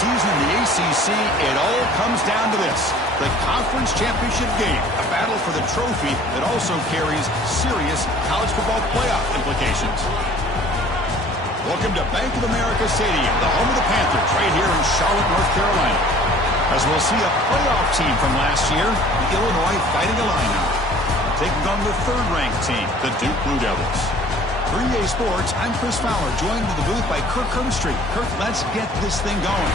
season in the ACC, it all comes down to this. The conference championship game, a battle for the trophy that also carries serious college football playoff implications. Welcome to Bank of America Stadium, the home of the Panthers, right here in Charlotte, North Carolina. As we'll see a playoff team from last year, the Illinois Fighting Illini, taking on the third-ranked team, the Duke Blue Devils. For EA Sports, I'm Chris Fowler, joined in the booth by Kirk Herbstreit. Kirk, let's get this thing going.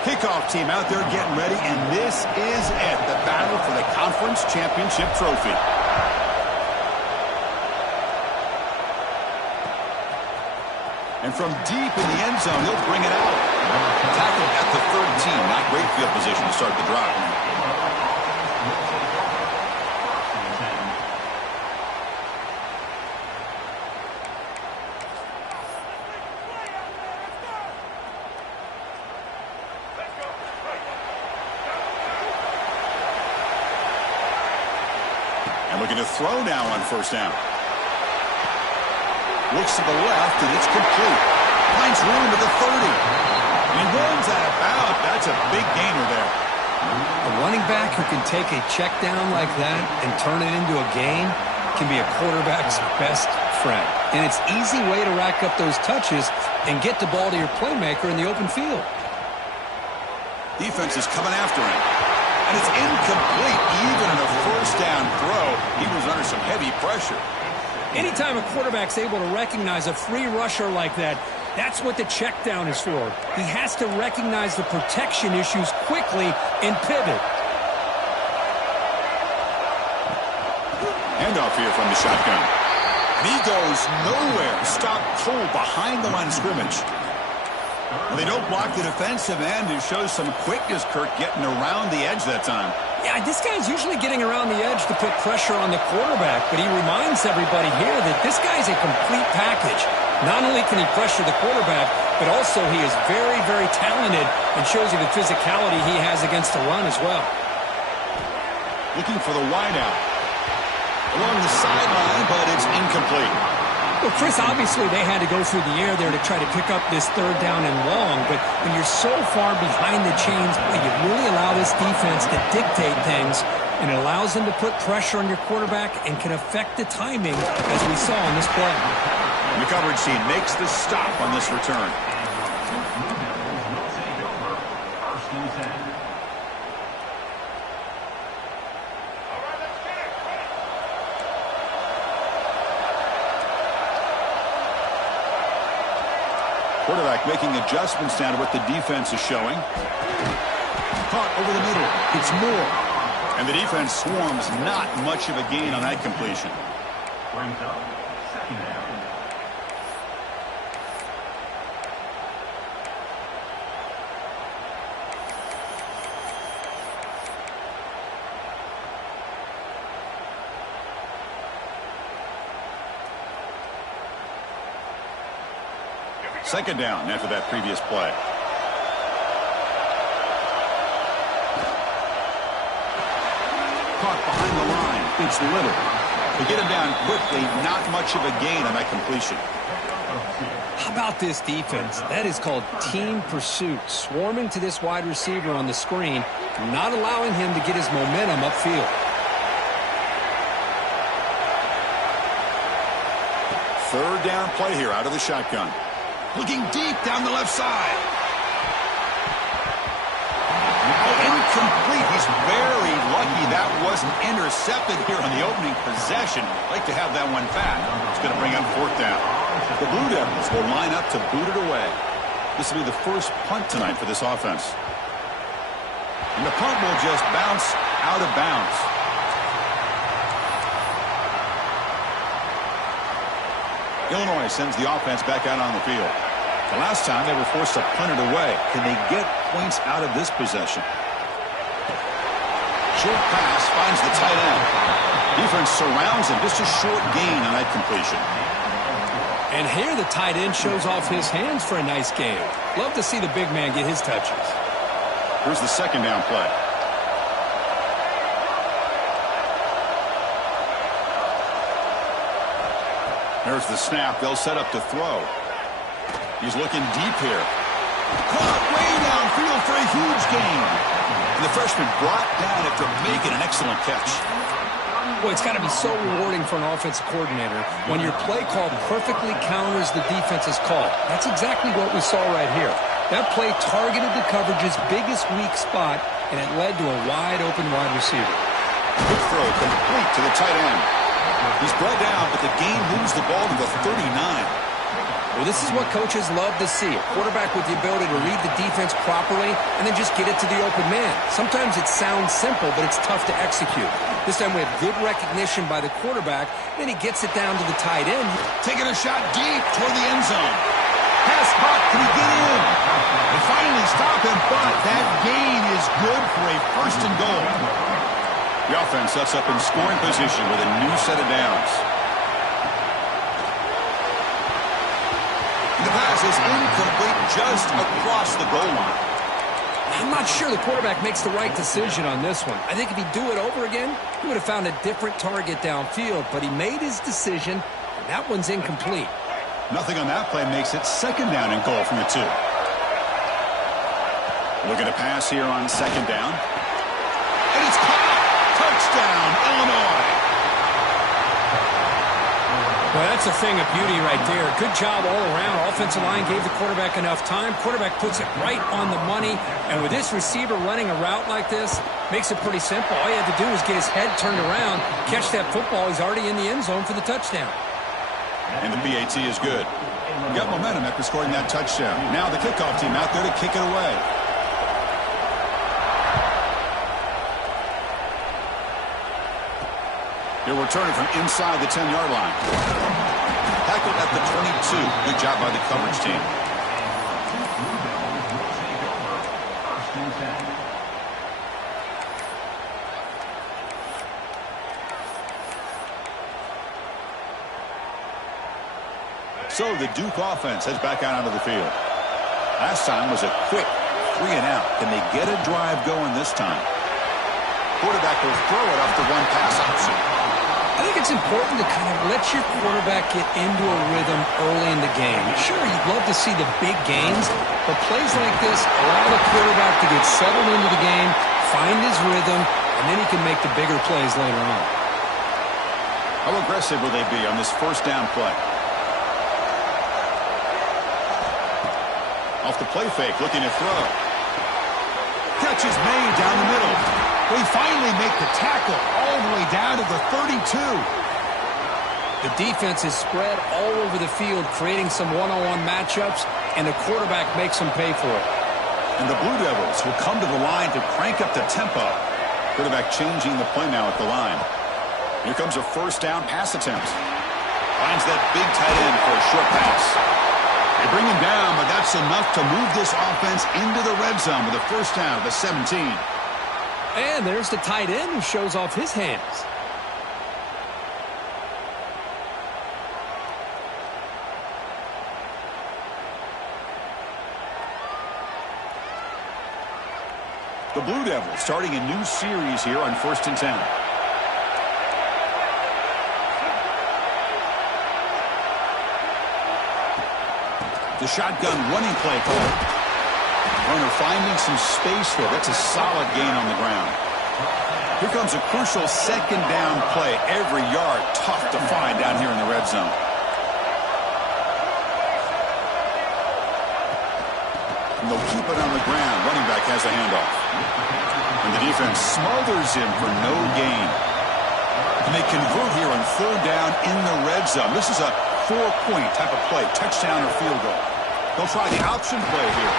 Kickoff team out there getting ready, and this is it, the battle for the conference championship trophy. And from deep in the end zone, he'll bring it out. Tackled at the 13, not great field position to start the drive. Looking to throw now on first down. Looks to the left, and it's complete. Finds room at the 30. And runs out of bounds. That's a big gainer there. A running back who can take a check down like that and turn it into a gain can be a quarterback's best friend. And it's an easy way to rack up those touches and get the ball to your playmaker in the open field. Defense is coming after him. And it's incomplete, even in a first down throw. He was under some heavy pressure. Anytime a quarterback's able to recognize a free rusher like that, that's what the check down is for. He has to recognize the protection issues quickly and pivot. Handoff here from the shotgun. And he goes nowhere. Stopped cold behind the line of scrimmage. Well, they don't block the defensive end, who shows some quickness, Kirk, getting around the edge that time. Yeah, this guy's usually getting around the edge to put pressure on the quarterback, but he reminds everybody here that this guy's a complete package. Not only can he pressure the quarterback, but also he is very, very talented and shows you the physicality he has against the run as well. Looking for the wideout. Along the sideline, but it's incomplete. Well, Chris, obviously they had to go through the air there to try to pick up this third down and long, but when you're so far behind the chains, you really allow this defense to dictate things, and it allows them to put pressure on your quarterback and can affect the timing, as we saw on this play. The coverage team makes the stop on this return. Quarterback making adjustments down to what the defense is showing. Caught over the middle. It's Moore. And the defense swarms, not much of a gain on that completion. Brings up second down. Second down after that previous play. Caught behind the line. It's Little. To get him down quickly, not much of a gain on that completion. How about this defense? That is called team pursuit. Swarming to this wide receiver on the screen, not allowing him to get his momentum upfield. Third down play here out of the shotgun. Looking deep down the left side. Oh, incomplete. He's very lucky that wasn't intercepted here on the opening possession. Like to have that one back. It's going to bring up fourth down. The Blue Devils will line up to boot it away. This will be the first punt tonight for this offense. And the punt will just bounce out of bounds. Illinois sends the offense back out on the field. The last time they were forced to punt it away. Can they get points out of this possession? Short pass finds the tight end. Defense surrounds him. Just a short gain on that completion. And here the tight end shows off his hands for a nice gain. Love to see the big man get his touches. Here's the second down play. There's the snap. They'll set up to throw. He's looking deep here. Caught way downfield for a huge gain. And the freshman brought down after making an excellent catch. Boy, it's got to be so rewarding for an offensive coordinator when your play call perfectly counters the defense's call. That's exactly what we saw right here. That play targeted the coverage's biggest weak spot, and it led to a wide-open wide receiver. Quick throw complete to the tight end. He's brought down, but the gain moves the ball to the 39. Well, this is what coaches love to see. A quarterback with the ability to read the defense properly and then just get it to the open man. Sometimes it sounds simple, but it's tough to execute. This time we have good recognition by the quarterback. Then he gets it down to the tight end. Taking a shot deep toward the end zone. Pass caught. Can he get in? They finally stop him, but that gain is good for a first and goal. The offense sets up in scoring position with a new set of downs. The pass is incomplete just across the goal line. I'm not sure the quarterback makes the right decision on this one. I think if he'd do it over again, he would have found a different target downfield, but he made his decision, and that one's incomplete. Nothing on that play makes it second down and goal from the 2. Looking to pass here on second down. And it's caught! Touchdown, Illinois! Well, that's a thing of beauty right there. Good job all around. Offensive line gave the quarterback enough time. Quarterback puts it right on the money. And with this receiver running a route like this, makes it pretty simple. All you have to do is get his head turned around, catch that football. He's already in the end zone for the touchdown. And the PAT is good. Got momentum after scoring that touchdown. Now the kickoff team out there to kick it away. They're returning from inside the 10-yard line. Tackled at the 22. Good job by the coverage team. So the Duke offense heads back out onto the field. Last time was a quick 3 and out. Can they get a drive going this time? Quarterback will throw it off the one pass option. I think it's important to kind of let your quarterback get into a rhythm early in the game. Sure, you'd love to see the big gains, but plays like this allow the quarterback to get settled into the game, find his rhythm, and then he can make the bigger plays later on. How aggressive will they be on this first down play? Off the play fake, looking to throw. Catch is made down the middle. They finally make the tackle all the way down to the 32. The defense is spread all over the field, creating some one-on-one matchups, and the quarterback makes them pay for it. And the Blue Devils will come to the line to crank up the tempo. Quarterback changing the play now at the line. Here comes a first down pass attempt. Finds that big tight end for a short pass. They bring him down, but that's enough to move this offense into the red zone with a first down at the 17. And there's the tight end who shows off his hands. The Blue Devils starting a new series here on 1st and 10. The shotgun running play call. Runner finding some space here. That's a solid gain on the ground. Here comes a crucial second down play. Every yard tough to find down here in the red zone. And they'll keep it on the ground. Running back has the handoff. And the defense smothers him for no gain. And they convert here on 3rd down in the red zone. This is a 4-point type of play, touchdown or field goal. They'll try the option play here.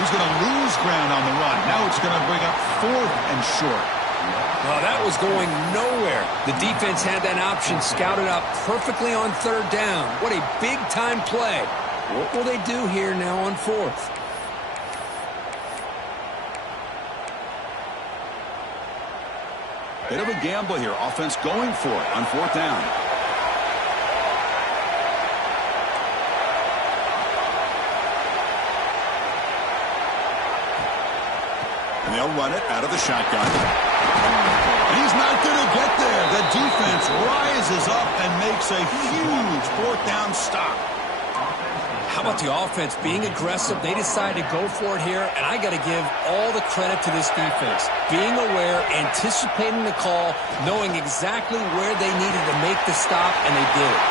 He's going to lose ground on the run. Now it's going to bring up 4th and short. Well, that was going nowhere. The defense had that option scouted out perfectly on 3rd down. What a big-time play. What will they do here now on 4th? Bit of a gamble here. Offense going for it on 4th down. And they'll run it out of the shotgun. And he's not going to get there. The defense rises up and makes a huge 4th down stop. How about the offense being aggressive? They decided to go for it here, and I got to give all the credit to this defense. Being aware, anticipating the call, knowing exactly where they needed to make the stop, and they did it.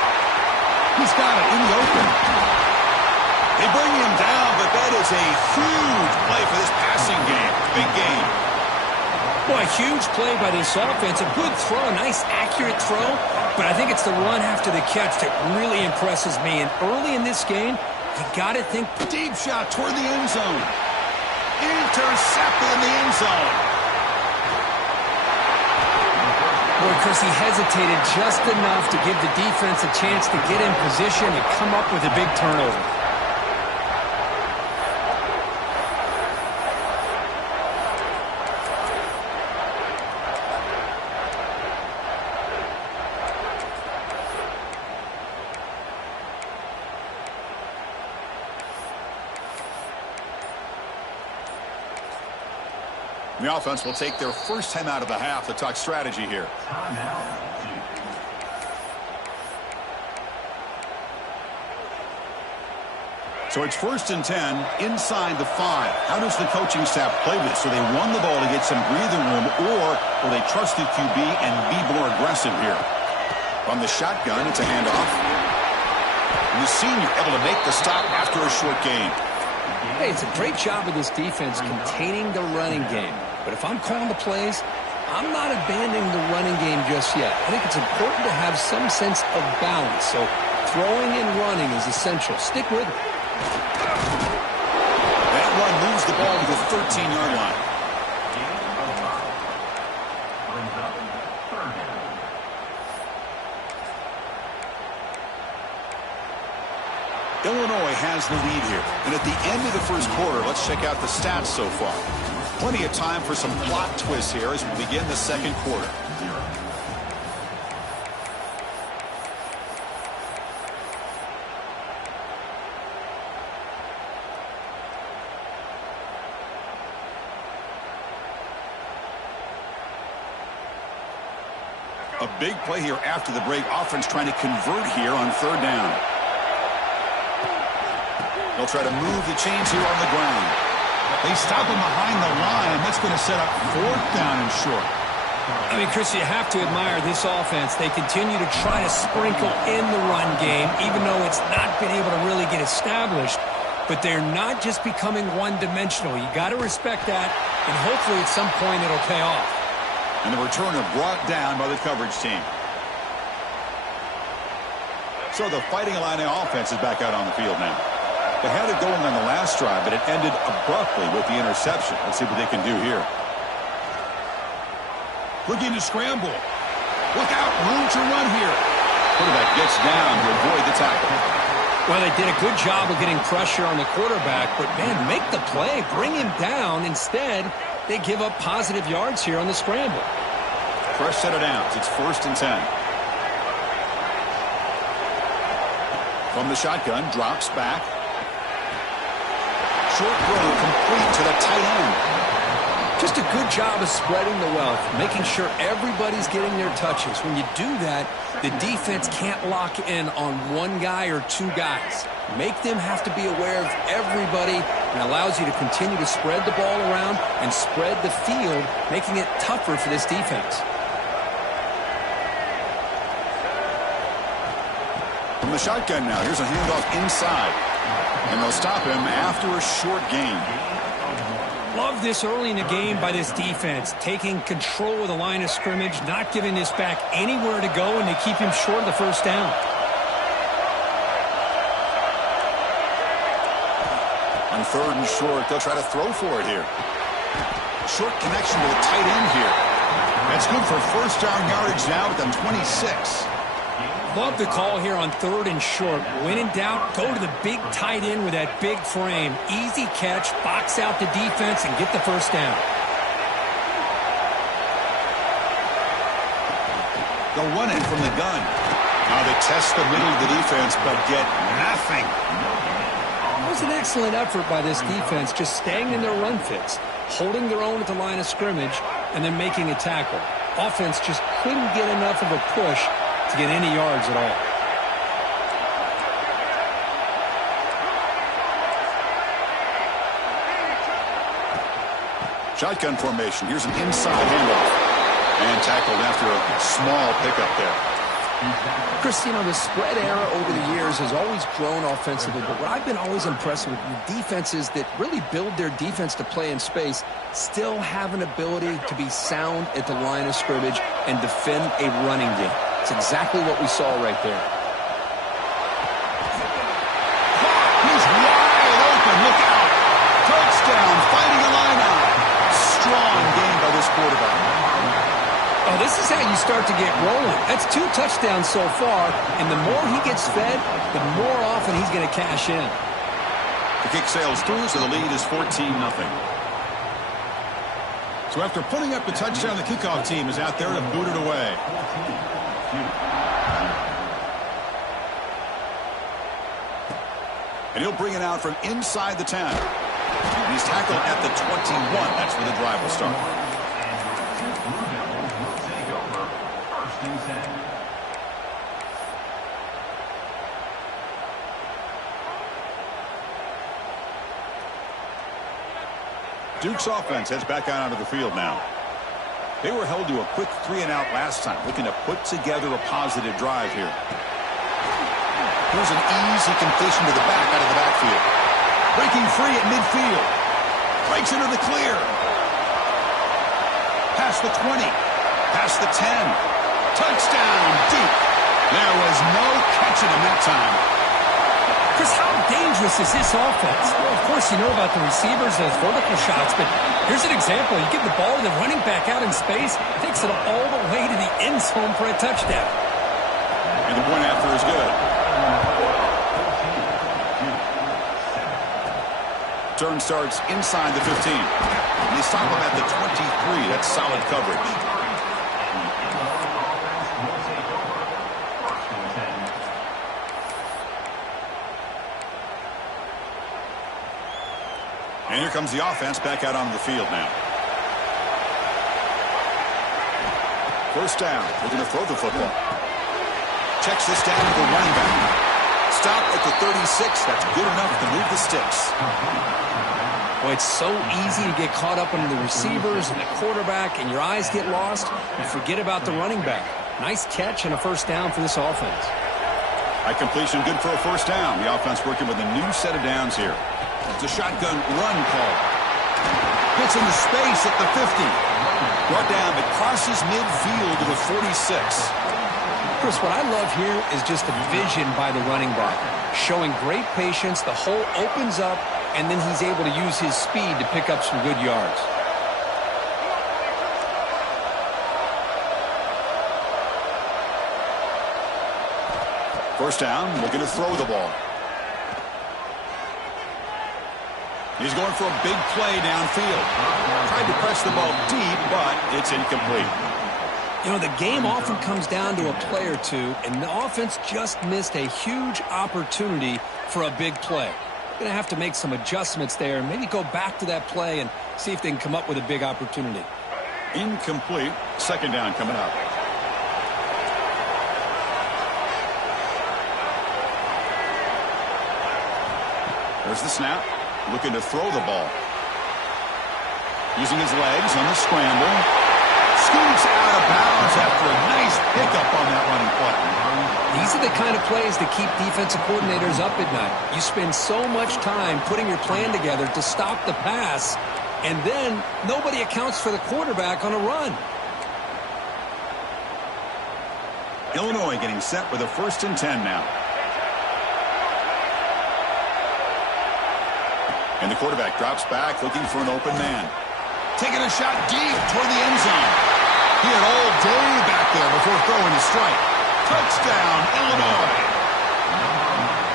He's got it in the open. They bring him down, but that is a huge play for this passing game. Big game. Boy, a huge play by this offense. A good throw, a nice accurate throw, but I think it's the run after the catch that really impresses me. And early in this game, you got to think. Deep shot toward the end zone. Intercepted in the end zone. Boy, Chris, he hesitated just enough to give the defense a chance to get in position and come up with a big turnover. The offense will take their first time out of the half to talk strategy here. So it's 1st and 10 inside the 5. How does the coaching staff play this? So they won the ball to get some breathing room, or will they trust the QB and be more aggressive here? From the shotgun, it's a handoff. And the senior able to make the stop after a short gain. Hey, it's a great job of this defense containing the running game. But if I'm calling the plays, I'm not abandoning the running game just yet. I think it's important to have some sense of balance. So throwing and running is essential. Stick with it. That run moves the ball to the 13-yard line. Illinois has the lead here. And at the end of the first quarter, let's check out the stats so far. Plenty of time for some plot twists here as we begin the second quarter. A big play here after the break. Offense trying to convert here on 3rd down. They'll try to move the chains here on the ground. They stop him behind the line. That's going to set up 4th down and short. I mean, Chris, you have to admire this offense. They continue to try to sprinkle in the run game, even though it's not been able to really get established. But they're not just becoming one-dimensional. You got to respect that, and hopefully at some point it'll pay off. And the returner brought down by the coverage team. So the Fighting Illini offense is back out on the field now. They had it going on the last drive, but it ended abruptly with the interception. Let's see what they can do here. Looking to scramble. Look out, room to run here. Quarterback gets down to avoid the tackle. Well, they did a good job of getting pressure on the quarterback, but, man, make the play. Bring him down. Instead, they give up positive yards here on the scramble. Fresh set of downs. It's 1st and 10. From the shotgun, drops back. Short throw complete to the tight end. Just a good job of spreading the wealth, making sure everybody's getting their touches. When you do that, the defense can't lock in on one guy or two guys. Make them have to be aware of everybody, and allows you to continue to spread the ball around and spread the field, making it tougher for this defense. From the shotgun now, here's a handoff inside. And they'll stop him after a short gain. Love this early in the game by this defense, taking control of the line of scrimmage, not giving this back anywhere to go, and they keep him short of the 1st down. On 3rd and short, they'll try to throw for it here. Short connection with a tight end here. That's good for 1st down yardage now at the 26. Love the call here on 3rd and short. When in doubt, go to the big tight end with that big frame. Easy catch, box out the defense, and get the 1st down. They'll run it from the gun. Now they test the middle of the defense, but get nothing. It was an excellent effort by this defense, just staying in their run fits, holding their own at the line of scrimmage, and then making a tackle. Offense just couldn't get enough of a push to get any yards at all. Shotgun formation. Here's an inside handoff. And tackled after a small pickup there. Chris, you know, the spread era over the years has always grown offensively, but what I've been always impressed with the defenses that really build their defense to play in space still have an ability to be sound at the line of scrimmage and defend a running game. It's exactly what we saw right there. He's wide open. Look out. Touchdown. Fighting a lineout. Strong game by this quarterback. Oh, this is how you start to get rolling. That's 2 touchdowns so far, and the more he gets fed, the more often he's going to cash in. The kick sails through, so the lead is 14-0. So after putting up the touchdown, the kickoff team is out there to boot it away. And he'll bring it out from inside the 10. And he's tackled at the 21. That's where the drive will start. Duke's offense heads back out onto the field now. They were held to a quick 3-and-out last time, looking to put together a positive drive here. Here's an easy completion to the back out of the backfield. Breaking free at midfield. Breaks into the clear. Past the 20. Past the 10. Touchdown deep. There was no catching him that time. Chris, how dangerous is this offense? Well, of course, you know about the receivers and vertical shots, but here's an example. You give the ball to the running back out in space, takes it all the way to the end zone for a touchdown. And the point after is good. Turn starts inside the 15. And they stop him at the 23. That's solid coverage. And here comes the offense back out onto the field now. First down. Looking to throw the football. Checks this down to the running back. Stop at the 36. That's good enough to move the sticks. Well, it's so easy to get caught up under the receivers and the quarterback, and your eyes get lost. You forget about the running back. Nice catch and a first down for this offense. High completion, good for a first down. The offense working with a new set of downs here. It's a shotgun run call. Gets into space at the 50. Brought down, but crosses midfield to the 46. Chris, what I love here is just the vision by the running back. Showing great patience, the hole opens up, and then he's able to use his speed to pick up some good yards. First down, looking to throw the ball. He's going for a big play downfield. Tried to press the ball deep, but it's incomplete. You know, the game often comes down to a play or two, and the offense just missed a huge opportunity for a big play. Going to have to make some adjustments there and maybe go back to that play and see if they can come up with a big opportunity. Incomplete. Second down coming up. There's the snap. Looking to throw the ball. Using his legs on the scramble. Scoots out of bounds after a nice pickup on that running play. These are the kind of plays that keep defensive coordinators up at night. You spend so much time putting your plan together to stop the pass, and then nobody accounts for the quarterback on a run. Illinois getting set with a 1st and 10 now. And the quarterback drops back, looking for an open man. Taking a shot deep toward the end zone. He had all day back there before throwing a strike. Touchdown, Illinois.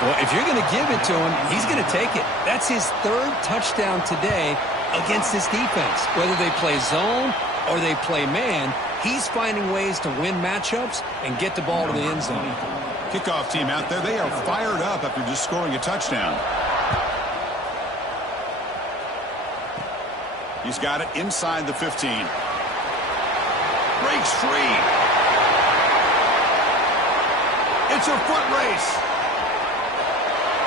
Well, if you're going to give it to him, he's going to take it. That's his 3rd touchdown today against this defense. Whether they play zone or they play man, He's finding ways to win matchups and get the ball to the end zone. Kickoff team out there, they are fired up after just scoring a touchdown. He's got it inside the 15. Breaks free. It's a foot race.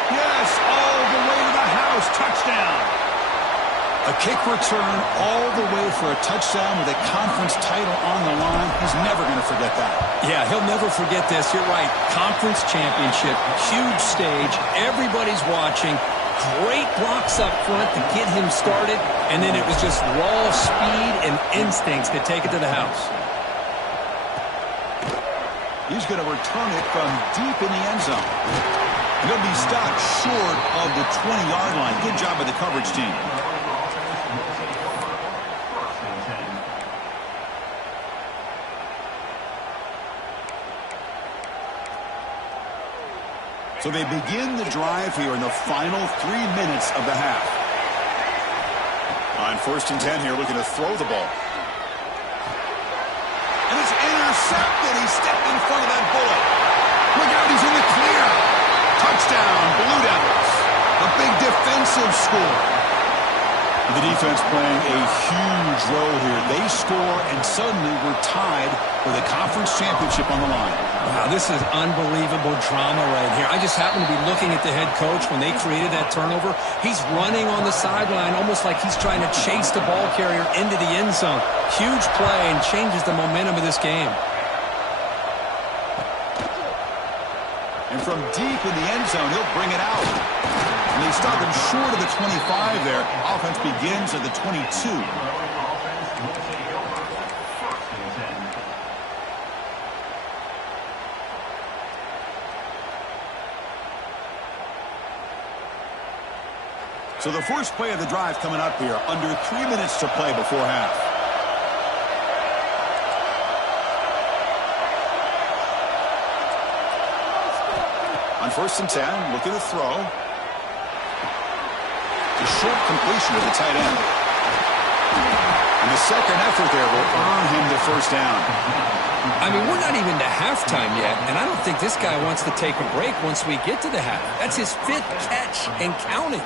Yes, all the way to the house. Touchdown. A kick return all the way for a touchdown with a conference title on the line. He's never going to forget that. Yeah, he'll never forget this. You're right. Conference championship, huge stage. Everybody's watching. Great blocks up front to get him started. And then it was just raw speed and instincts to take it to the house. He's going to return it from deep in the end zone. And he'll be stopped short of the 20-yard line. Good job by the coverage team. So they begin the drive here in the final 3 minutes of the half. On 1st and 10 here, looking to throw the ball. And it's intercepted. He stepped in front of that bullet. Look out, he's in the clear. Touchdown, Blue Devils. A big defensive score. The defense playing a huge role here. They score, and suddenly we're tied with a conference championship on the line. Wow, this is unbelievable drama right here. I just happen to be looking at the head coach when they created that turnover. He's running on the sideline almost like he's trying to chase the ball carrier into the end zone. Huge play and changes the momentum of this game. And from deep in the end zone, he'll bring it out. And they stop him short of the 25 there. Offense begins at the 22. So the first play of the drive coming up here. Under 3 minutes to play before half. On 1st and 10, looking to throw. A short completion to the tight end. And the second effort there will earn him the first down. I mean, we're not even to halftime yet, and I don't think this guy wants to take a break once we get to the half. That's his 5th catch and counting.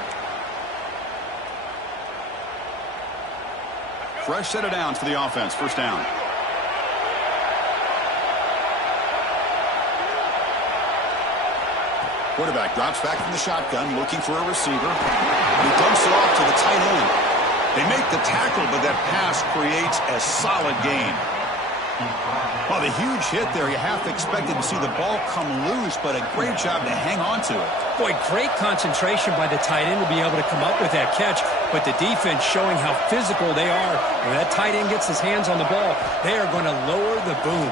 Fresh set of downs for the offense. First down. Quarterback drops back from the shotgun, looking for a receiver. And he dumps it off to the tight end. They make the tackle, but that pass creates a solid gain. Well, the huge hit there, you half expected to see the ball come loose, but a great job to hang on to it. Boy, great concentration by the tight end to be able to come up with that catch, but the defense showing how physical they are. When that tight end gets his hands on the ball, they are going to lower the boom.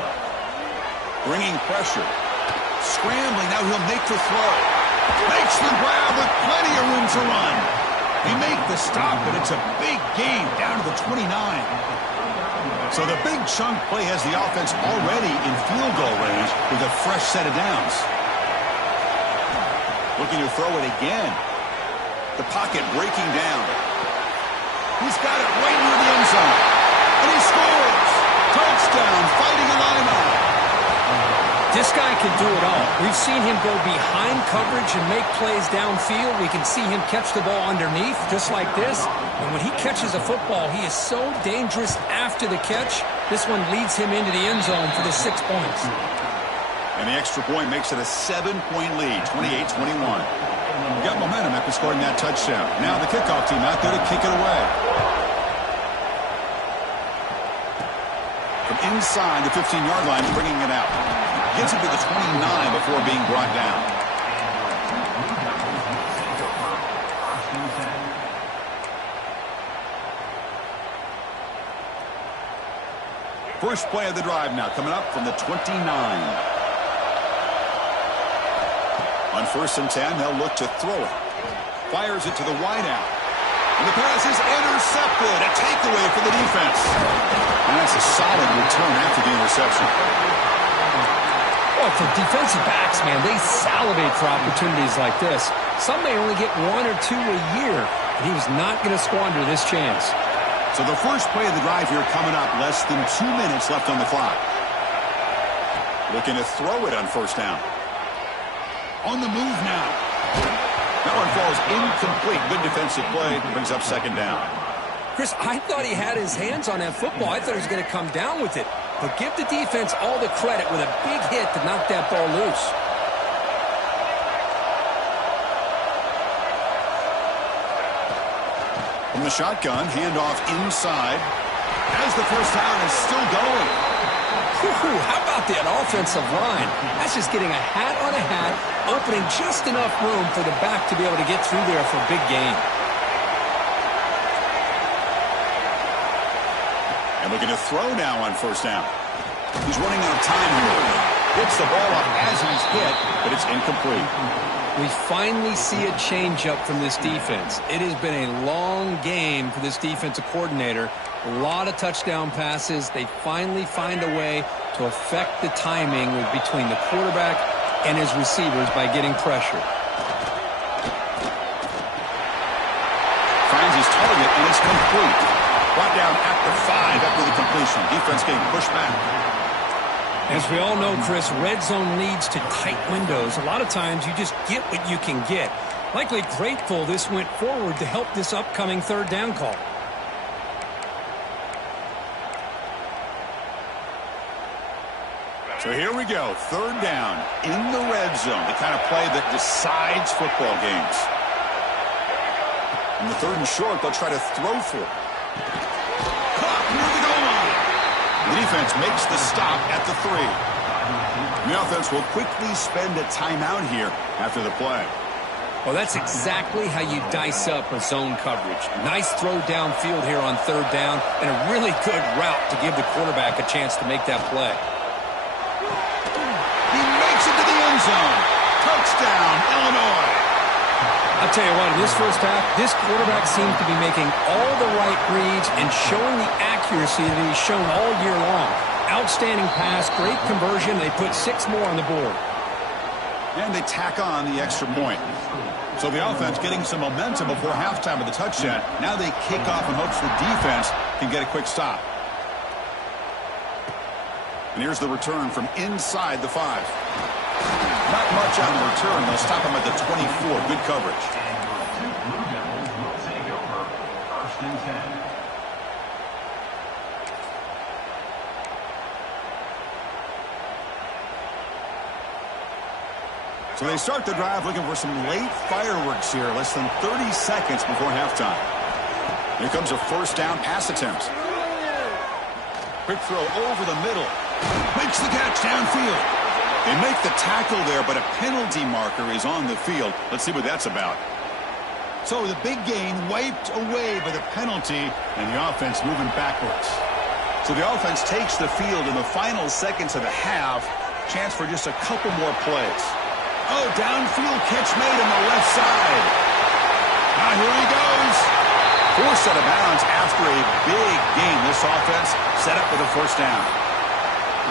Bringing pressure. Scrambling, now he'll make the throw. Makes the grab with plenty of room to run. They make the stop, but it's a big gain down to the 29. So the big chunk play has the offense already in field goal range with a fresh set of downs. Looking to throw it again. The pocket breaking down. He's got it right near the end zone. And he scores! Touchdown, fighting a linebacker. This guy can do it all. We've seen him go behind coverage and make plays downfield. We can see him catch the ball underneath, just like this. And when he catches a football, he is so dangerous after the catch. This one leads him into the end zone for the 6 points. And the extra point makes it a 7-point lead, 28-21. Got momentum after scoring that touchdown. Now the kickoff team out there to kick it away. From inside the 15-yard line, bringing it out. Gets it to the 29 before being brought down. First play of the drive now coming up from the 29. On 1st and 10, they'll look to throw it. Fires it to the wideout. And the pass is intercepted. A takeaway for the defense. And that's a solid return after the interception. Well, for defensive backs, man, they salivate for opportunities like this. Some may only get 1 or 2 a year, and he was not going to squander this chance. So the first play of the drive here coming up, less than 2 minutes left on the clock. Looking to throw it on first down. On the move now. That one falls incomplete. Good defensive play. Brings up second down. Chris, I thought he had his hands on that football. I thought he was going to come down with it. But give the defense all the credit with a big hit to knock that ball loose. From the shotgun, handoff inside. As the first down is still going. How about that offensive line? That's just getting a hat on a hat, opening just enough room for the back to be able to get through there for a big gain. And looking to throw now on first down. He's running out of time here. Gets the ball up as he's hit, but it's incomplete. We finally see a change-up from this defense. It has been a long game for this defensive coordinator. A lot of touchdown passes. They finally find a way to affect the timing between the quarterback and his receivers by getting pressure. Finds his target, and it's complete. Brought down at the 5 after the completion. Defense getting pushed back. As we all know, Chris, red zone leads to tight windows. A lot of times you just get what you can get. Likely grateful this went forward to help this upcoming third down call. So here we go, third down in the red zone, the kind of play that decides football games. In the third and short, they'll try to throw for it. Caught near the goal line. The defense makes the stop at the 3. The offense will quickly spend a timeout here after the play. Well, that's exactly how you dice up a zone coverage. Nice throw downfield here on third down, and a really good route to give the quarterback a chance to make that play. Into the end zone. Touchdown, Illinois. I'll tell you what, in this first half, this quarterback seems to be making all the right reads and showing the accuracy that he's shown all year long. Outstanding pass, great conversion. They put 6 more on the board. And they tack on the extra point. So the offense getting some momentum before halftime of the touchdown. Now they kick off in hopes the defense can get a quick stop. And here's the return from inside the 5. Not much on the return. They'll stop him at the 24. Good coverage. So they start the drive looking for some late fireworks here. Less than 30 seconds before halftime. Here comes a first down pass attempt. Quick throw over the middle. Makes the catch downfield. They make the tackle there, but a penalty marker is on the field. Let's see what that's about. So the big gain wiped away by the penalty, and the offense moving backwards. So the offense takes the field in the final seconds of the half. Chance for just a couple more plays. Oh, downfield catch made on the left side. Now here he goes. Forced out of bounds after a big gain. This offense set up with a first down.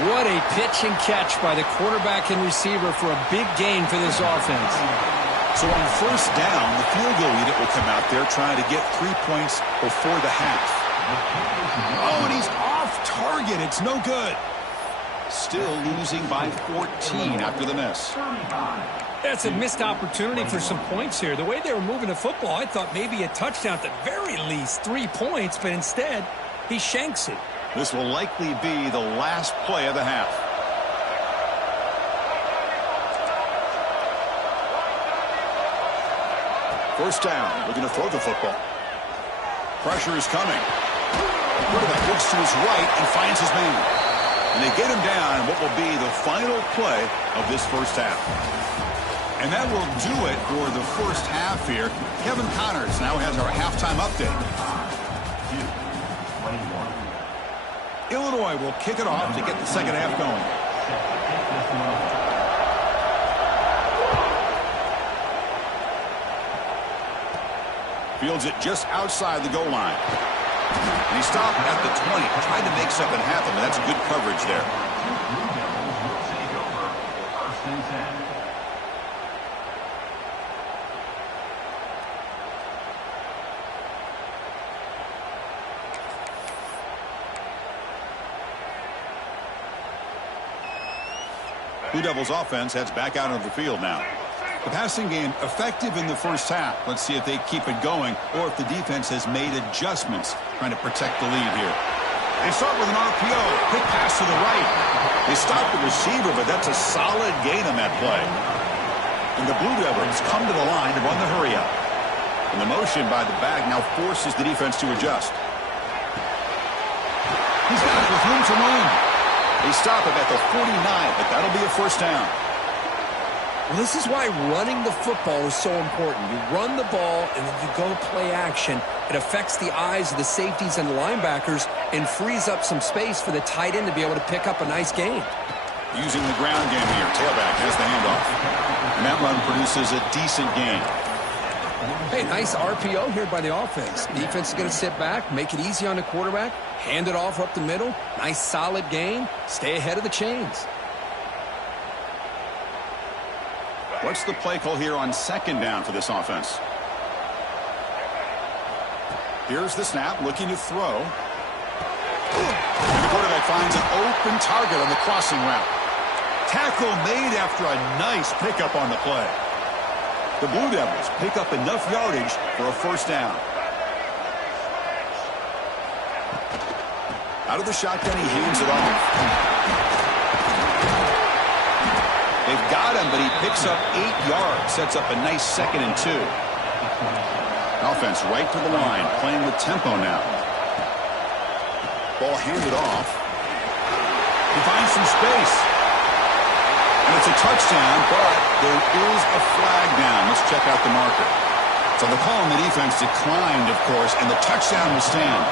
What a pitch and catch by the quarterback and receiver for a big gain for this offense. So on first down, the field goal unit will come out there trying to get 3 points before the half. Oh, and he's off target. It's no good. Still losing by 14 after the miss. That's a missed opportunity for some points here. The way they were moving the football, I thought maybe a touchdown at the very least, 3 points, but instead he shanks it. This will likely be the last play of the half. First down, looking to throw the football. Pressure is coming. Quarterback looks to his right and finds his man. And they get him down in what will be the final play of this first half. And that will do it for the first half here. Kevin Connors now has our halftime update. Illinois will kick it off to get the second half going. Fields it just outside the goal line. And he stopped at the 20, tried to make something happen, but that's good coverage there. Blue Devils offense heads back out of the field now. The passing game effective in the first half. Let's see if they keep it going or if the defense has made adjustments trying to protect the lead here. They start with an RPO. Quick pass to the right. They stop the receiver, but that's a solid gain on that play. And the Blue Devils come to the line to run the hurry up. And the motion by the back now forces the defense to adjust. He's got it with room to run. They stop him at the 49, but that'll be a first down. Well, this is why running the football is so important. You run the ball, and then you go play action. It affects the eyes of the safeties and the linebackers and frees up some space for the tight end to be able to pick up a nice gain. Using the ground game here. Tailback has the handoff. And that run produces a decent gain. Hey, nice RPO here by the offense. Defense is going to sit back, make it easy on the quarterback, hand it off up the middle. Nice solid gain. Stay ahead of the chains. What's the play call here on second down for this offense? Here's the snap, looking to throw. And the quarterback finds an open target on the crossing route. Tackle made after a nice pickup on the play. The Blue Devils pick up enough yardage for a first down. Out of the shotgun, he hands it off. They've got him, but he picks up 8 yards, sets up a nice 2nd and 2. Offense right to the line, playing with tempo now. Ball handed off. He finds some space. And it's a touchdown, but there is a flag down. Let's check out the marker. So the call on the defense declined, of course, and the touchdown will stand.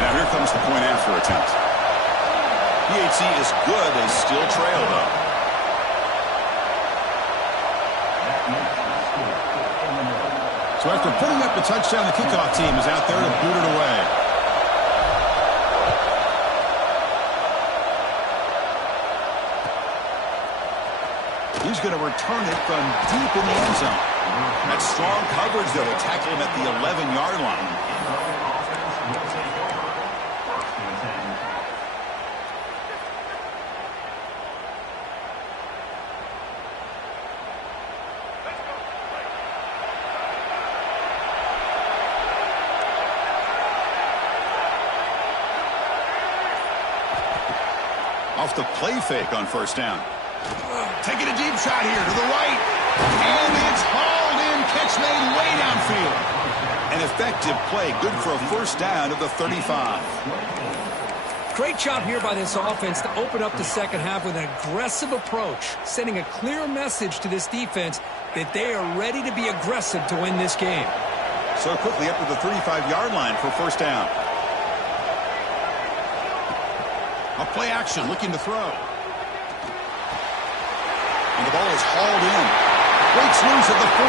Now here comes the point after attempt. PHC is good. They still trail, though. So after putting up the touchdown, the kickoff team is out there to boot it away. He's going to return it from deep in the end zone. That's strong coverage, though, to tackle him at the 11-yard line. Off the play fake on first down. Taking a deep shot here to the right. And it's hauled in. Catch made way downfield. An effective play. Good for a first down of the 35. Great job here by this offense to open up the second half with an aggressive approach, sending a clear message to this defense that they are ready to be aggressive to win this game. So quickly up to the 35-yard line for first down. A play action, looking to throw. And the ball is hauled in. Breaks loose at the 45.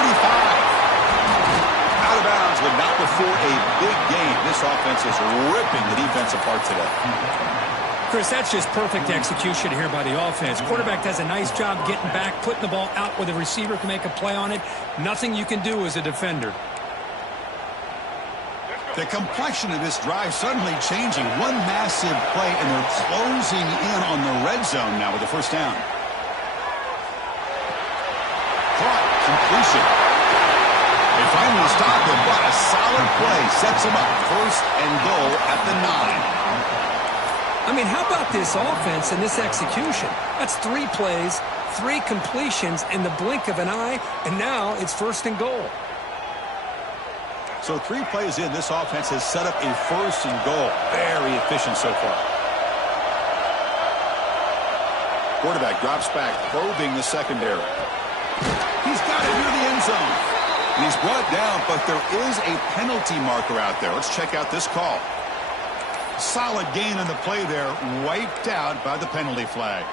Out of bounds, but not before a big game. This offense is ripping the defense apart today. Chris, that's just perfect execution here by the offense. Quarterback does a nice job getting back, putting the ball out where the receiver can make a play on it. Nothing you can do as a defender. The complexion of this drive suddenly changing. One massive play, and they're closing in on the red zone now with the first down. Caught, completion. They finally stop him, but a solid play sets him up. First and goal at the 9. I mean, how about this offense and this execution? That's 3 plays, 3 completions in the blink of an eye, and now it's first and goal. So 3 plays in, this offense has set up a first and goal. Very efficient so far. Quarterback drops back, probing the secondary. He's got it near the end zone. And he's brought down, but there is a penalty marker out there. Let's check out this call. Solid gain on the play there, wiped out by the penalty flag.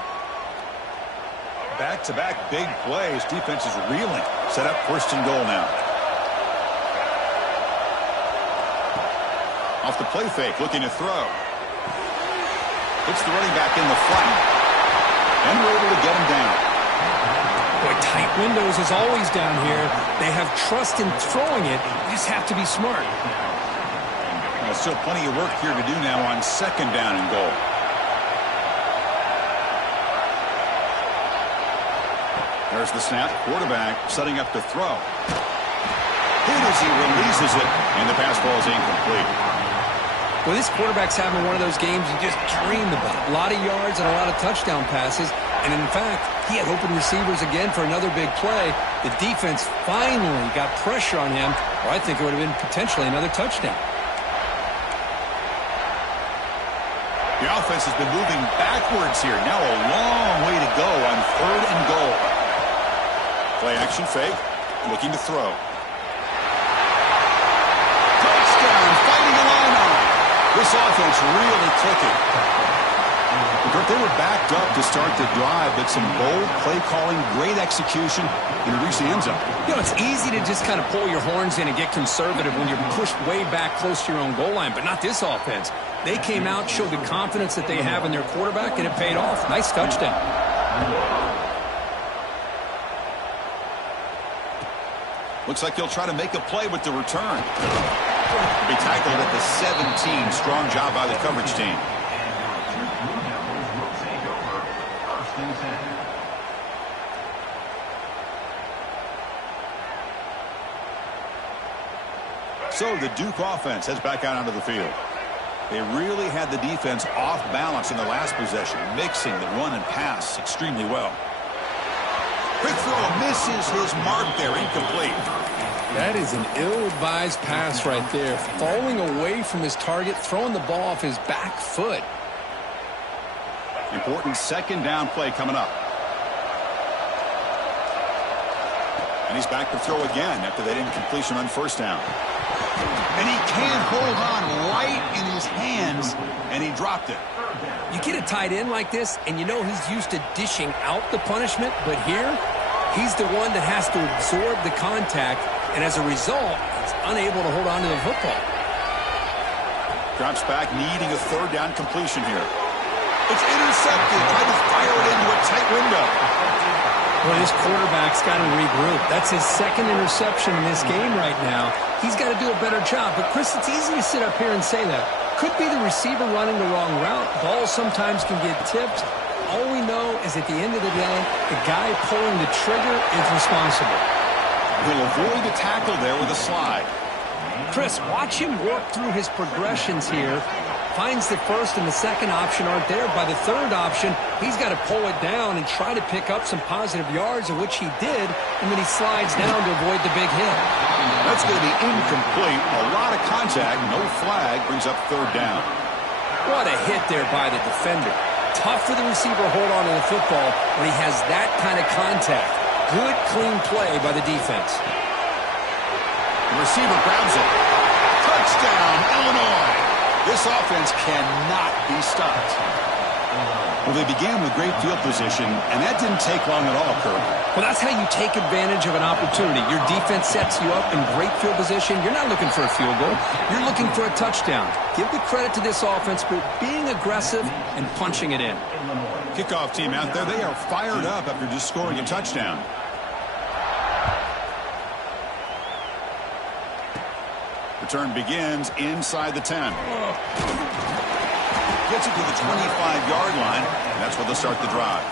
Back-to-back big plays. Defense is reeling. Set up first and goal now. Off the play fake, looking to throw. Hits the running back in the flat. And we're able to get him down. Boy, tight windows is always down here. They have trust in throwing it. You just have to be smart. There's still plenty of work here to do now on second down and goal. There's the snap. Quarterback setting up to throw. Hit as he releases it, and the pass ball is incomplete. Well, this quarterback's having one of those games you just dream about. A lot of yards and a lot of touchdown passes. And in fact, he had open receivers again for another big play. The defense finally got pressure on him, or I think it would have been potentially another touchdown. The offense has been moving backwards here. Now a long way to go on 3rd and goal. Play action fake. Looking to throw. Touchdown. Fighting a line on. This offense really clicking. They were backed up to start the drive, but some bold play calling, great execution, and reach the end zone. You know, it's easy to just kind of pull your horns in and get conservative when you're pushed way back close to your own goal line, but not this offense. They came out, showed the confidence that they have in their quarterback, and it paid off. Nice touchdown. Looks like he'll try to make a play with the return. Be tackled at the 17. Strong job by the coverage team. So the Duke offense heads back out onto the field. They really had the defense off balance in the last possession, mixing the run and pass extremely well. Quick throw, misses his mark there, incomplete. That is an ill-advised pass right there. Falling away from his target, throwing the ball off his back foot. Important 2nd down play coming up. And he's back to throw again after that incompletion on 1st down. And he can't hold on right in his hands, and he dropped it. You get a tight end like this, and you know he's used to dishing out the punishment, but here, he's the one that has to absorb the contact, and as a result, he's unable to hold on to the football. Drops back, needing a 3rd down completion here. It's intercepted, trying to fire it into a tight window. Well, this quarterback's got to regroup. That's his 2nd interception in this game right now. He's got to do a better job. But, Chris, it's easy to sit up here and say that. Could be the receiver running the wrong route. Balls sometimes can get tipped. All we know is at the end of the day, the guy pulling the trigger is responsible. He'll avoid the tackle there with a slide. Chris, watch him work through his progressions here. Finds the 1st and the 2nd option aren't there. By the 3rd option, he's got to pull it down and try to pick up some positive yards, of which he did, and then he slides down to avoid the big hit. That's going to be incomplete. A lot of contact, no flag, brings up 3rd down. What a hit there by the defender. Tough for the receiver to hold on to the football when he has that kind of contact. Good, clean play by the defense. The receiver grabs it. Touchdown, Illinois. This offense cannot be stopped. Well, they began with great field position, and that didn't take long at all, Kirk. Well, that's how you take advantage of an opportunity. Your defense sets you up in great field position. You're not looking for a field goal. You're looking for a touchdown. Give the credit to this offense for being aggressive and punching it in. Kickoff team out there, they are fired up after just scoring a touchdown. Return begins inside the 10. Gets it to the 25-yard line. And that's where they'll start the drive.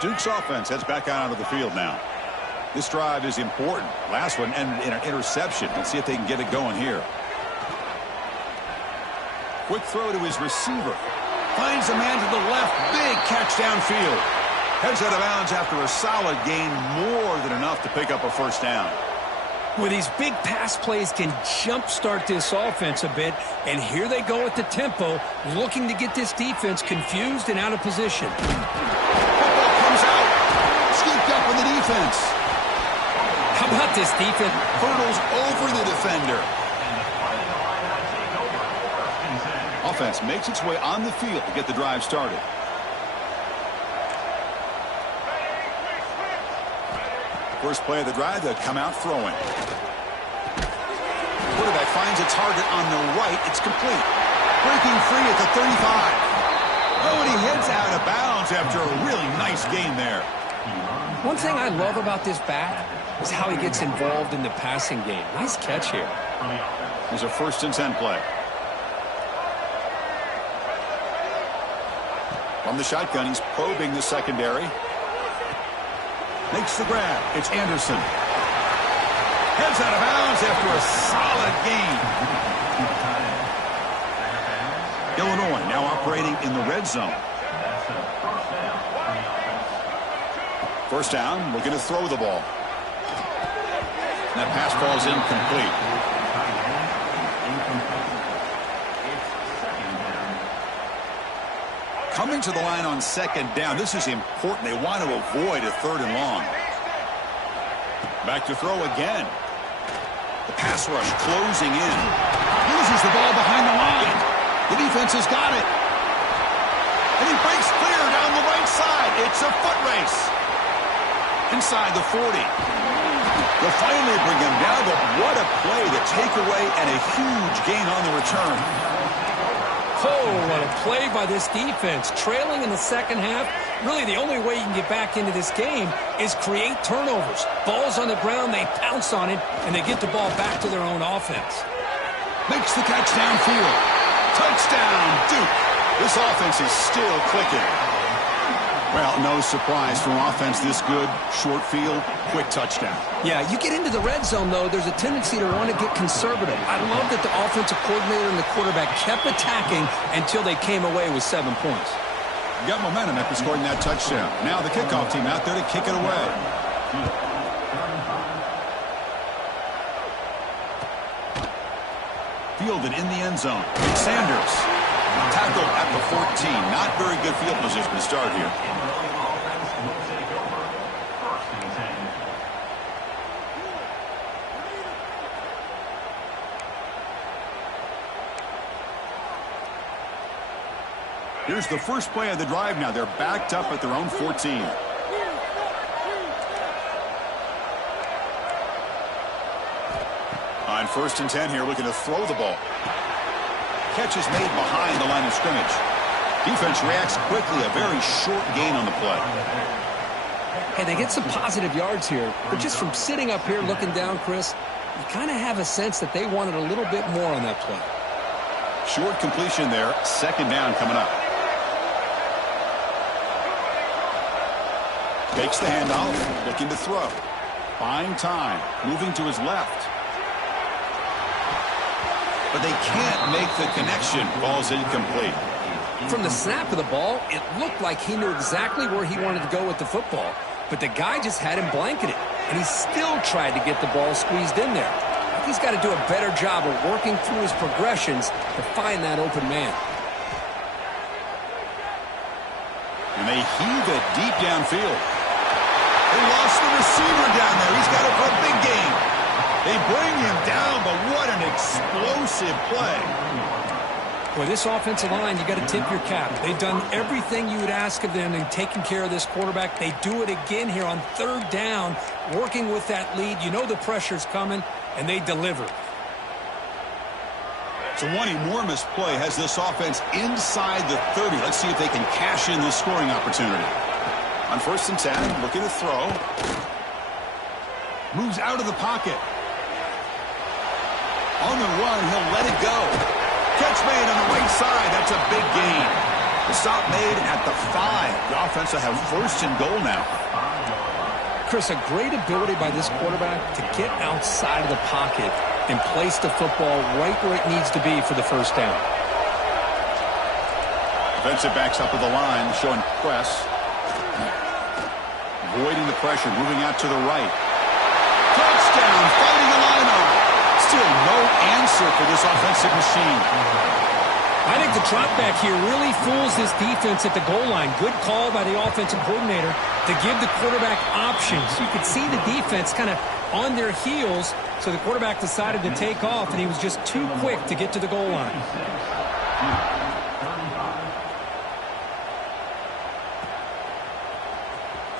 Duke's offense heads back out onto the field now. This drive is important. Last one ended in an interception. Let's see if they can get it going here. Quick throw to his receiver. Finds a man to the left. Big catch downfield. Heads out of bounds after a solid gain. More than enough to pick up a 1st down. Well, these big pass plays can jumpstart this offense a bit. And here they go at the tempo, looking to get this defense confused and out of position. Football comes out. Scooped up with the defense. How about this defense? Hurdles over the defender. Offense makes its way on the field to get the drive started. First play of the drive, they'll come out throwing. Quarterback finds a target on the right. It's complete. Breaking free at the 35. Oh, and he heads out of bounds after a really nice gain there. One thing I love about this back is how he gets involved in the passing game. Nice catch here. There's a 1st and 10 play. From the shotgun, he's probing the secondary. Makes the grab. It's Anderson. Heads out of bounds after a solid gain. Illinois now operating in the red zone. First down, looking to throw the ball. And that pass ball is incomplete. Coming to the line on 2nd down, this is important. They want to avoid a 3rd and long. Back to throw again. The pass rush closing in. Loses the ball behind the line. The defense has got it. And he breaks clear down the right side. It's a foot race. Inside the 40. They'll finally bring him down, but what a play, the takeaway, and a huge gain on the return. Oh, what a play by this defense. Trailing in the 2nd half, really the only way you can get back into this game is create turnovers. Ball's on the ground, they pounce on it, and they get the ball back to their own offense. Makes the catch downfield. Touchdown, Duke. This offense is still clicking. Well, no surprise from offense this good. Short field, quick touchdown. Yeah, you get into the red zone, though, there's a tendency to want to get conservative. I love that the offensive coordinator and the quarterback kept attacking until they came away with 7 points. Got momentum after scoring that touchdown. Now the kickoff team out there to kick it away. Fielded in the end zone. Sanders. Tackled at the 14. Not very good field position to start here. Here's the first play of the drive now. They're backed up at their own 14. On 1st and 10 here, looking to throw the ball. Catch is made behind the line of scrimmage. Defense reacts quickly. A very short gain on the play. Hey, they get some positive yards here, but just from sitting up here looking down, Chris, you kind of have a sense that they wanted a little bit more on that play. Short completion there. 2nd down coming up. Takes the handoff, looking to throw. Buying time, moving to his left. But they can't make the connection. Ball's incomplete. From the snap of the ball, it looked like he knew exactly where he wanted to go with the football, but the guy just had him blanketed, and he still tried to get the ball squeezed in there. He's got to do a better job of working through his progressions to find that open man. And they heave it deep downfield. They lost the receiver down there. He's got it for a big gain. They bring him down, but what an explosive play. Boy, this offensive line, you got to tip your cap. They've done everything you would ask of them in taking care of this quarterback. They do it again here on 3rd down, working with that lead. You know the pressure's coming, and they deliver. So one enormous play has this offense inside the 30. Let's see if they can cash in this scoring opportunity. On 1st and 10, looking to throw. Moves out of the pocket. On the run, he'll let it go. Catch made on the right side. That's a big gain. The stop made at the 5. The offense will have 1st and goal now. Chris, a great ability by this quarterback to get outside of the pocket and place the football right where it needs to be for the 1st down. Defensive backs up at the line, showing press. Avoiding the pressure, moving out to the right. Touchdown, fighting a lineout. Still no answer for this offensive machine. I think the drop back here really fools this defense at the goal line. Good call by the offensive coordinator to give the quarterback options. You could see the defense kind of on their heels, so the quarterback decided to take off, and he was just too quick to get to the goal line.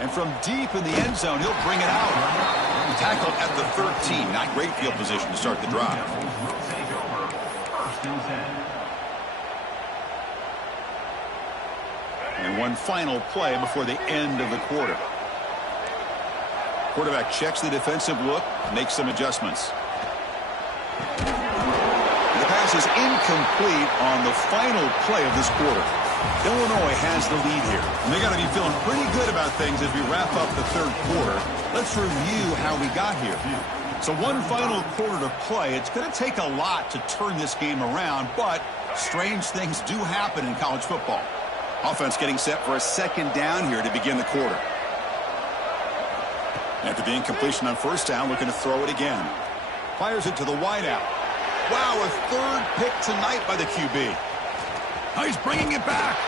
And from deep in the end zone, he'll bring it out. Tackled at the 13. Not great field position to start the drive. And one final play before the end of the quarter. Quarterback checks the defensive look, makes some adjustments. The pass is incomplete on the final play of this quarter. Illinois has the lead here, and they got to be feeling pretty good about things as we wrap up the third quarter. Let's review how we got here. So one final quarter to play. It's going to take a lot to turn this game around, but strange things do happen in college football. Offense getting set for a second down here to begin the quarter. After the incompletion on first down, looking to throw it again. Fires it to the wideout. Wow, a third pick tonight by the QB. Oh, he's bringing it back.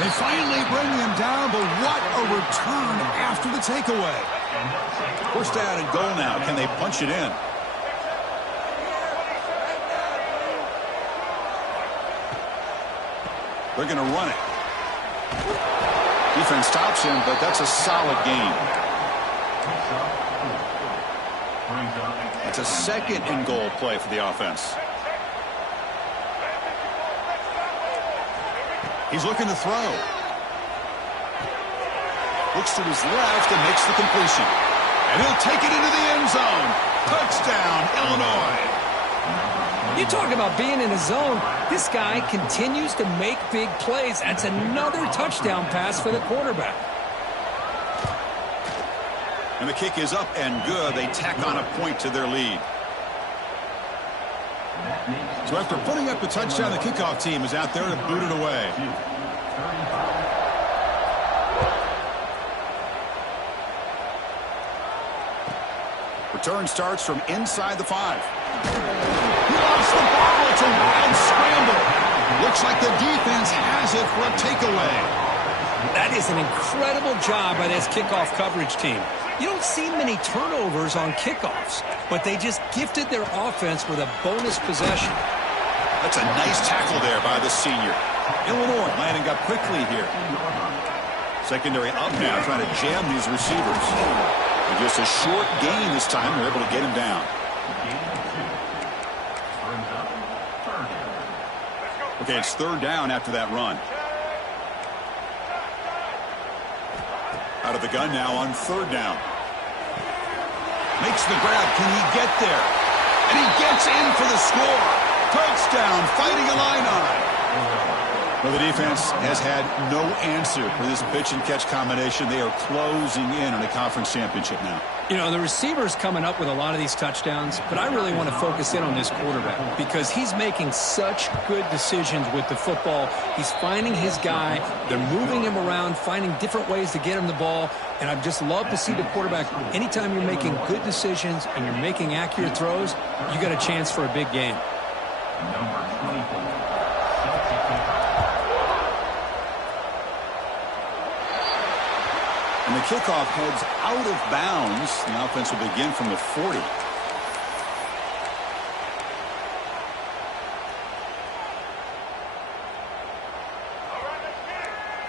They finally bring him down, but what a return after the takeaway. First down and goal now. Can they punch it in? They're going to run it. Defense stops him, but that's a solid gain. It's a second and goal play for the offense. He's looking to throw. Looks to his left and makes the completion. And he'll take it into the end zone. Touchdown, Illinois. You talk about being in a zone. This guy continues to make big plays. That's another touchdown pass for the quarterback. And the kick is up and good. They tack on a point to their lead. So after putting up the touchdown, the kickoff team is out there to boot it away. Return starts from inside the 5. He lost the ball. It's a wild scramble. Looks like the defense has it for a takeaway. That is an incredible job by this kickoff coverage team. You don't see many turnovers on kickoffs, but they just gifted their offense with a bonus possession. That's a nice tackle there by the senior. Illinois landing up quickly here. Secondary up now, trying to jam these receivers. And just a short gain this time. They're able to get him down. Okay, it's third down after that run. Out of the gun now on third down. Makes the grab. Can he get there? And he gets in for the score. Touchdown, Fighting Illini. Well, the defense has had no answer for this pitch and catch combination. They are closing in on a conference championship now. You know, the receiver's coming up with a lot of these touchdowns, but I really want to focus in on this quarterback because he's making such good decisions with the football. He's finding his guy. They're moving him around, finding different ways to get him the ball, and I just love to see the quarterback. Anytime you're making good decisions and you're making accurate throws, you got a chance for a big game. Number 24. And the kickoff heads out of bounds. The offense will begin from the 40.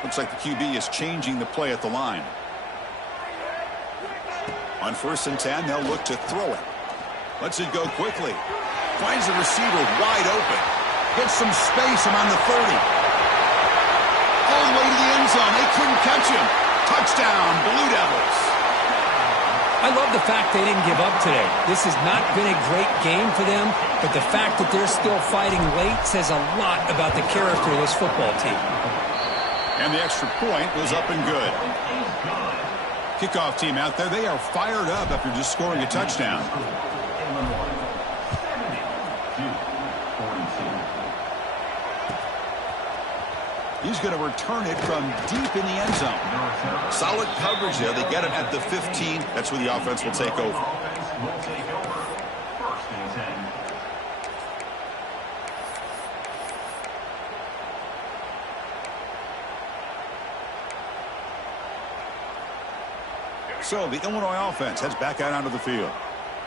Looks like the QB is changing the play at the line. On 1st and 10, they'll look to throw it. Lets it go quickly. Finds the receiver wide open. Gets some space around the 30. All the way to the end zone. They couldn't catch him. Touchdown, Blue Devils. I love the fact they didn't give up today. This has not been a great game for them, but the fact that they're still fighting late says a lot about the character of this football team. And the extra point was up and good. Kickoff team out there, they are fired up after just scoring a touchdown. He's going to return it from deep in the end zone. Solid coverage there. They get it at the 15. That's where the offense will take over. So the Illinois offense heads back out onto the field.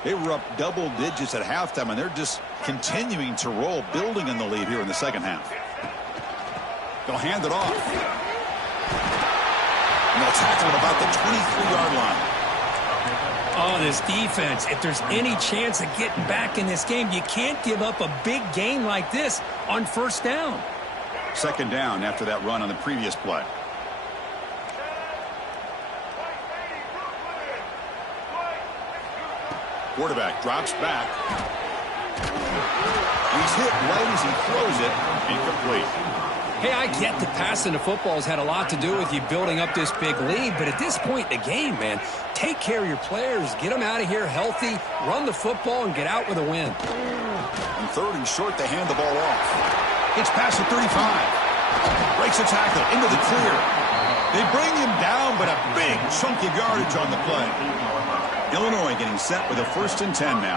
They were up double digits at halftime, and they're just continuing to roll, building in the lead here in the second half. They'll hand it off. And they'll tackle at about the 23-yard line. Oh, this defense, if there's any chance of getting back in this game, you can't give up a big gain like this on first down. Second down after that run on the previous play. Quarterback drops back. He's hit right as he throws it. Incomplete. Hey, I get that passing the football has had a lot to do with you building up this big lead, but at this point in the game, man, take care of your players, get them out of here healthy, run the football, and get out with a win. On 3rd and short, they hand the ball off. It's past the 35. Breaks a tackle into the clear. They bring him down, but a big chunk of yardage on the play. Illinois getting set with a 1st and 10 now.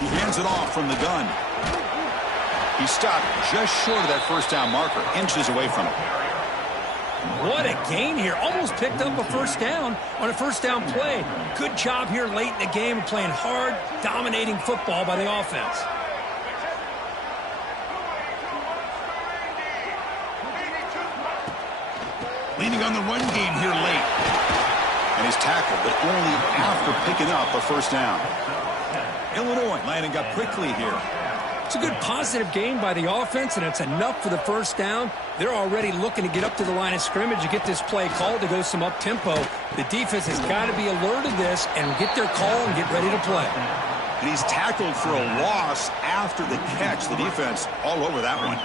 He hands it off from the gun. He stopped just short of that 1st down marker, inches away from it. What a gain here. Almost picked up a 1st down on a 1st down play. Good job here late in the game, playing hard, dominating football by the offense. Leaning on the run game here late. And he's tackled, but only after picking up a 1st down. Illinois lining up quickly here. It's a good positive game by the offense, and it's enough for the 1st down. They're already looking to get up to the line of scrimmage and get this play called to go some up-tempo. The defense has got to be alert of this and get their call and get ready to play. And he's tackled for a loss after the catch. The defense all over that one.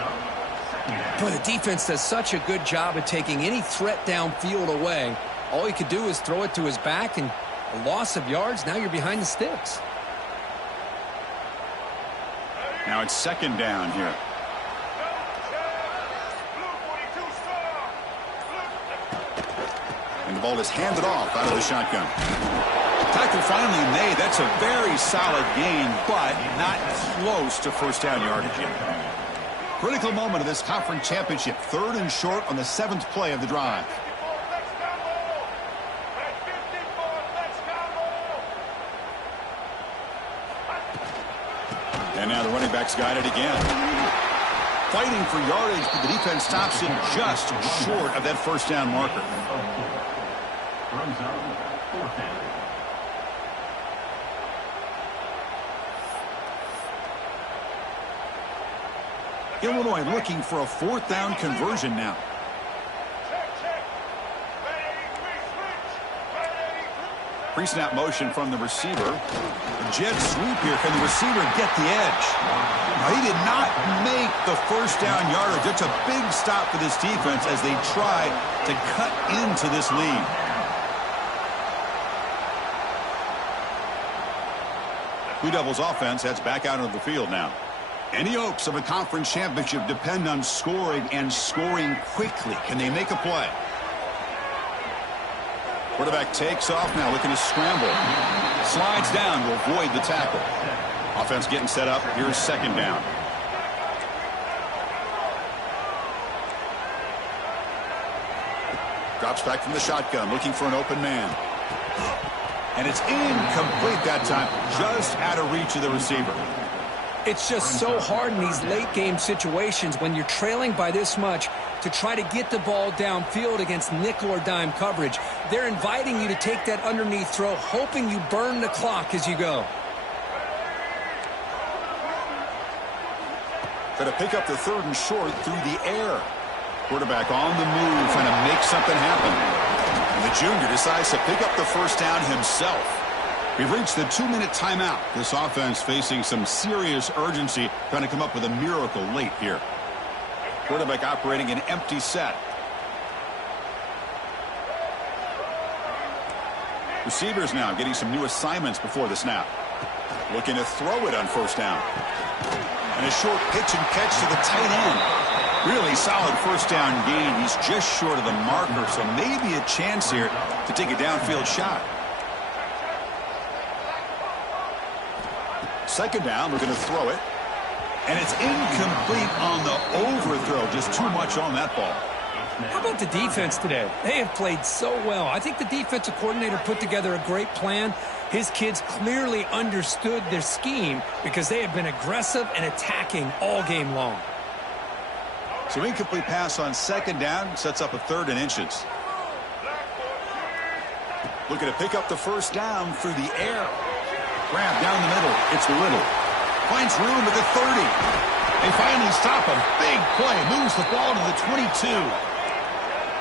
Boy, the defense does such a good job of taking any threat downfield away. All he could do is throw it to his back, and a loss of yards, now you're behind the sticks. Now it's 2nd down here. And the ball is handed off out of the shotgun. Tackle finally made. That's a very solid gain, but not close to 1st down yardage yet. Critical moment of this conference championship. 3rd and short on the 7th play of the drive. And now the running back's got it again. Fighting for yardage, but the defense stops him just short of that 1st down marker. Illinois looking for a 4th down conversion now. Pre-snap motion from the receiver. A jet sweep here. Can the receiver get the edge? Now, he did not make the 1st down yardage. It's a big stop for this defense as they try to cut into this lead. Blue Devils offense heads back out onto the field now. Any hopes of a conference championship depend on scoring and scoring quickly. Can they make a play? Quarterback takes off now, looking to scramble. Slides down to avoid the tackle. Offense getting set up. Here's 2nd down. Drops back from the shotgun, looking for an open man. And it's incomplete that time, just out of reach of the receiver. It's just so hard in these late-game situations when you're trailing by this much to try to get the ball downfield against nickel or dime coverage. They're inviting you to take that underneath throw, hoping you burn the clock as you go. Going to pick up the 3rd and short through the air. Quarterback on the move, trying to make something happen. And the junior decides to pick up the 1st down himself. We've reached the 2-minute timeout. This offense facing some serious urgency, trying to come up with a miracle late here. Quarterback operating an empty set. Receivers now getting some new assignments before the snap. Looking to throw it on 1st down. And a short pitch and catch to the tight end. Really solid 1st down gain. He's just short of the marker, so maybe a chance here to take a downfield shot. 2nd down, we're going to throw it. And it's incomplete on the overthrow. Just too much on that ball. How about the defense today? They have played so well. I think the defensive coordinator put together a great plan. His kids clearly understood their scheme because they have been aggressive and attacking all game long. So incomplete pass on 2nd down, sets up a 3rd and inches. Looking to pick up the 1st down through the air. Grab down the middle. It's Little. Finds room at the 30. They finally stop him. Big play. Moves the ball to the 22.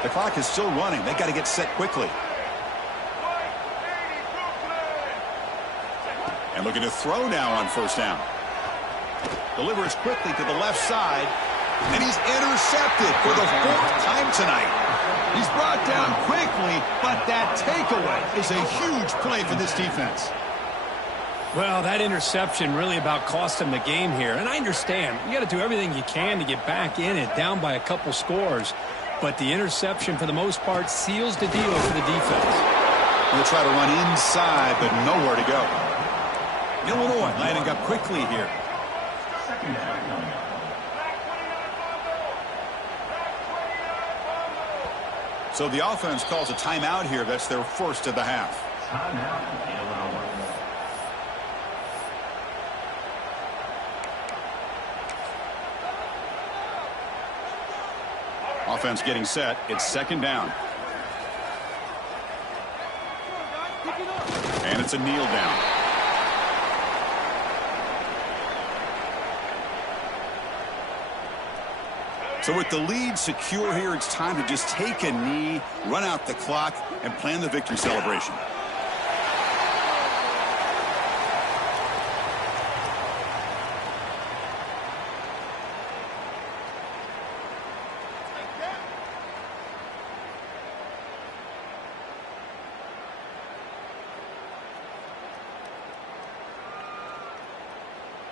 The clock is still running. They got to get set quickly. And looking to throw now on first down. Delivers quickly to the left side. And he's intercepted for the 4th time tonight. He's brought down quickly, but that takeaway is a huge play for this defense. Well, that interception really about cost him the game here. And I understand. You got to do everything you can to get back in it, down by a couple scores. But the interception, for the most part, seals the deal for the defense. They'll try to run inside, but nowhere to go. Illinois lining up quickly here. So the offense calls a timeout here. That's their first of the half. Timeout, Illinois. Offense getting set. It's second down. And it's a kneel down. So with the lead secure here, it's time to just take a knee, run out the clock, and plan the victory celebration.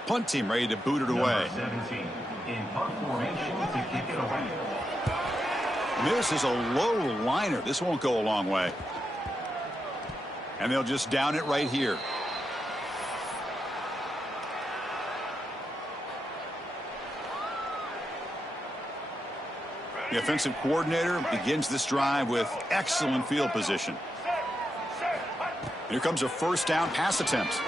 Punt team ready to boot it away. 17 in punt formation to kick it away. This is a low liner. This won't go a long way. And they'll just down it right here. The offensive coordinator begins this drive with excellent field position. Here comes a first down pass attempt.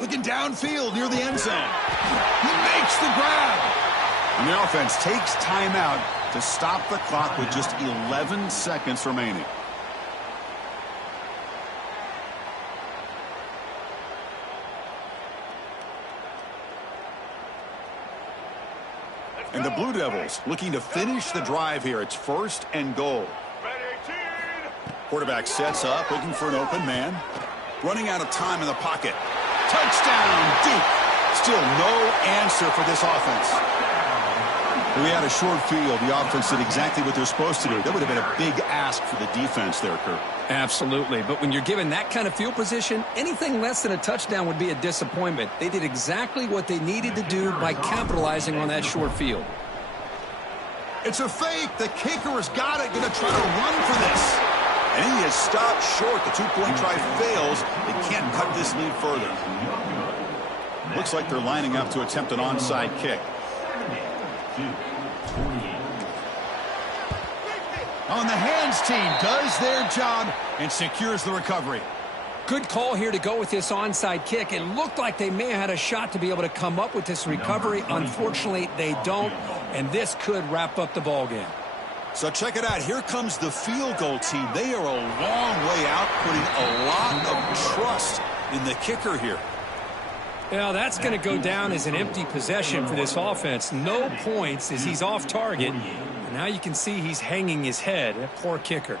Looking downfield near the end zone. He makes the grab. And the offense takes timeout to stop the clock with just 11 seconds remaining. And the Blue Devils looking to finish the drive here. It's first and goal. Quarterback sets up, looking for an open man. Running out of time in the pocket. Touchdown deep. Still no answer for this offense. We had a short field. The offense did exactly what they're supposed to do. That would have been a big ask for the defense there, Kurt. Absolutely. But when you're given that kind of field position, anything less than a touchdown would be a disappointment. They did exactly what they needed to do by capitalizing on that short field. It's a fake. The kicker has got it. Going to try to run for this. And he is stopped short. The two-point try fails. They can't cut this lead further. Looks like they're lining up to attempt an onside kick. On the hands team does their job and secures the recovery. Good call here to go with this onside kick. It looked like they may have had a shot to be able to come up with this recovery. Unfortunately, they don't, and this could wrap up the ball game. So check it out. Here comes the field goal team. They are a long way out, putting a lot of trust in the kicker here. Well, that's going to go down as an empty possession for this offense. No points as he's off target. And now you can see he's hanging his head. That poor kicker.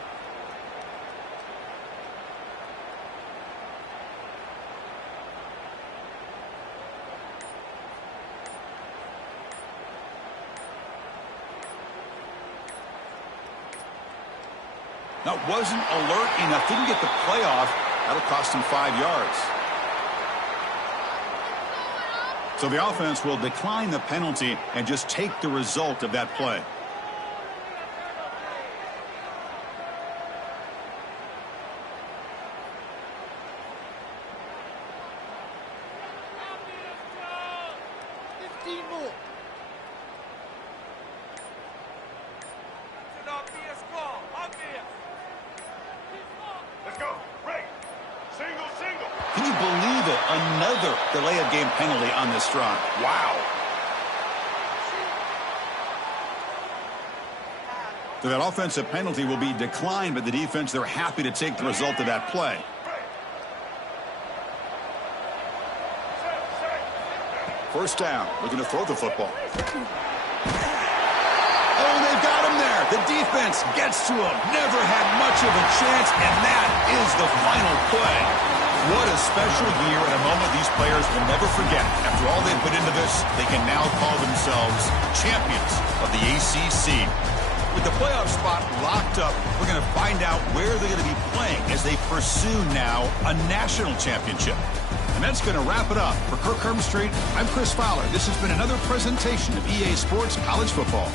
Now, wasn't alert enough. Didn't get the playoff. That'll cost him 5 yards. So the offense will decline the penalty and just take the result of that play. Can you believe it? Another delay of game penalty on this drive. Wow. So that offensive penalty will be declined by the defense. They're happy to take the result of that play. First down. Looking to throw the football. Oh, they've got him there. The defense gets to him. Never had much of a chance, and that is the final play. What a special year and a moment these players will never forget. After all they've put into this, they can now call themselves champions of the ACC. With the playoff spot locked up, we're going to find out where they're going to be playing as they pursue now a national championship. And that's going to wrap it up. For Kirk Hermstreet, I'm Chris Fowler. This has been another presentation of EA Sports College Football.